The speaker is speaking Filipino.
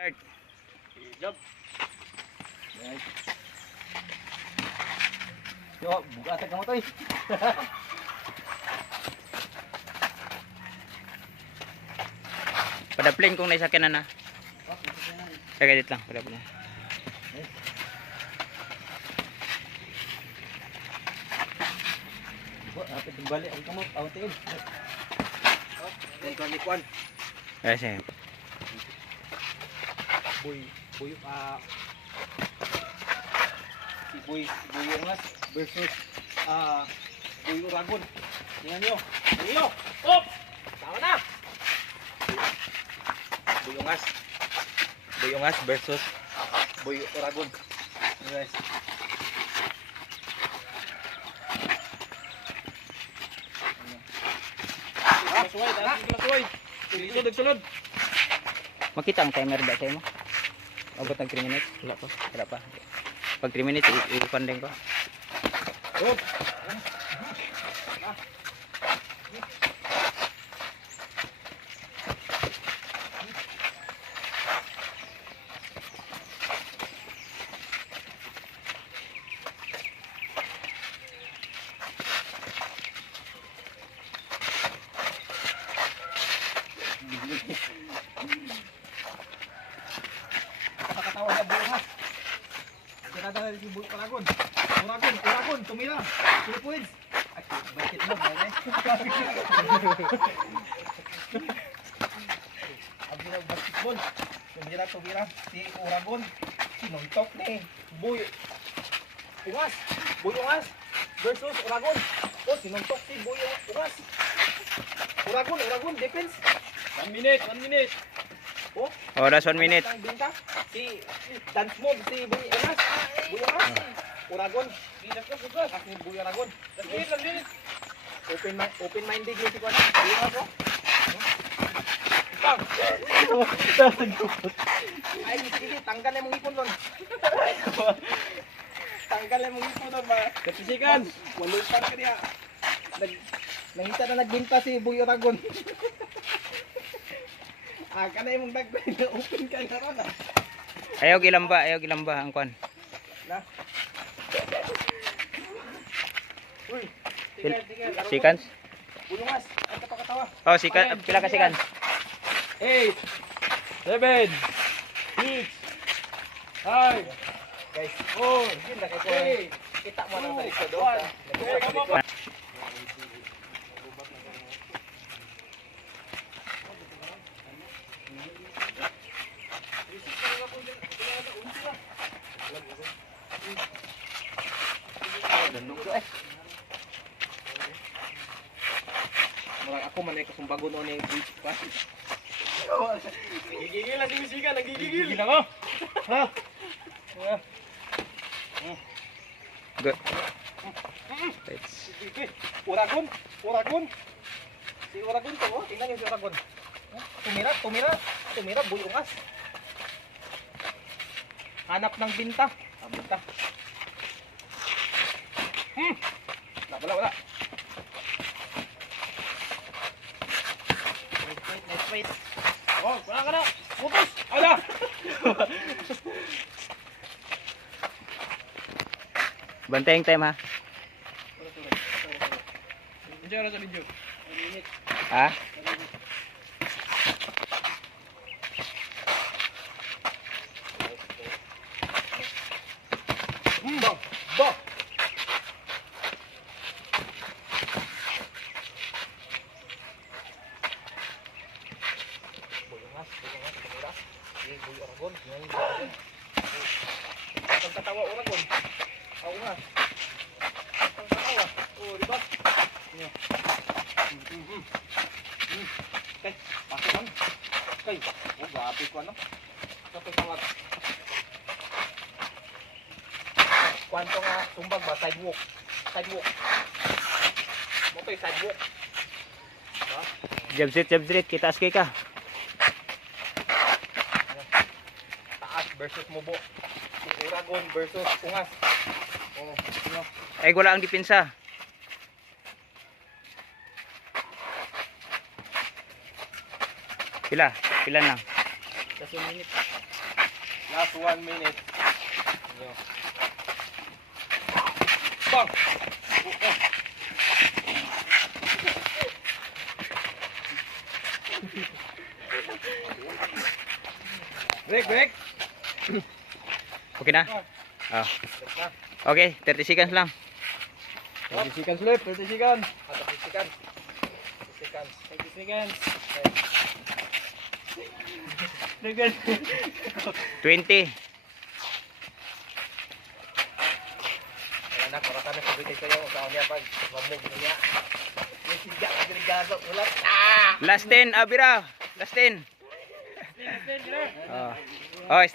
Start. Job. Yo, buka atas kamu toy. Pada plane kung naisakyan na. Kaya dit lang, pada plane. Apit balik ang kamu awatin. Yan kan. Yes, eh. Boy si Boy Ungas versus Boy Uragon. Tingnan nyo. Op! Tama na! Boy Ungas versus Boy Uragon. Guys. Suway. Sulod. Makita ang timer ba sa'yo mo? Abot ng 3 minutes? Wala pa. Pag 3 minutes, i-panding ko. Op! Nakakatawa na Boy Ungas. Kinadala si Boy Uragon. Uragon, tumira. 2 points. Ay, bakit mo, may Abi ng basketball. Tumira. Si Uragon. Sinuntok ni Boy Ungas. Boy Ungas versus Uragon. Oh, sinuntok si Boy Ungas. Uragon, defense. 1 minute. Oh, Oras 1 minute. Binta. Si dance move si Boy Ungas. Uragon. Asli Boy Uragon. Open minded ni si Kuan. Boy Uragon. Ay, sige, tanggal na mong ipon doon. Tanggal na mong ipon doon ba? Kapisikan. Walupan ka niya. Nangita na nagbinta si Boy Uragon. Kana yung dagdag na open ka na ron ah. Ayaw gilamba ang kwan. Na. Uy, tinggal. Seconds? Boy Ungas, ang kapakatawa. Oh, pila ka seconds? 8 7 6 5 guys. Oh, kita mo na sa likod. Marang ako man ay kasumbago noon ni Bridge Pass. Nagigigil lang si Misiga, nagigigil. Gigil ako. Ha? Good. Uragon. Si Uragon to, oh. Tingnan niyo si Uragon. Tumira, Boy Ungas. Hanap ng binta. Binta. Wala. Wait. Oh, wala ka na. Putos. Ala. Bantay ang time ha. Enjoy na sa video. Ha? Ba. Boy Ungas, tumira. Si Boy Uragon, ang katawa Uragon. Ungas. Ang katawa. Oh, di ba? Okay, pasok lang. Okay. Oh, grabe ko ano. Kapag tawag. Kwanto nga tumbag ba? Sidewalk. Motoy, sidewalk. Ha? Jab street, kita askay ka. Taas versus Mubo. Uragon versus Ungas. Oh, sino? Ay, wala ang depensa. Pila lang. Kasi minute. Last 1 minute. Yo. Bang! Break! Okay na? Ah. Okay, 30 seconds lang. 30 seconds left, 30 seconds. 30 seconds. 30 seconds. 20. Wala na, kuratan na sabi kayo kung saan niya pag mamog niya. Yung siga, kasi nagagawa, ulat. Last 10, Abira. Last 10. Oh, start.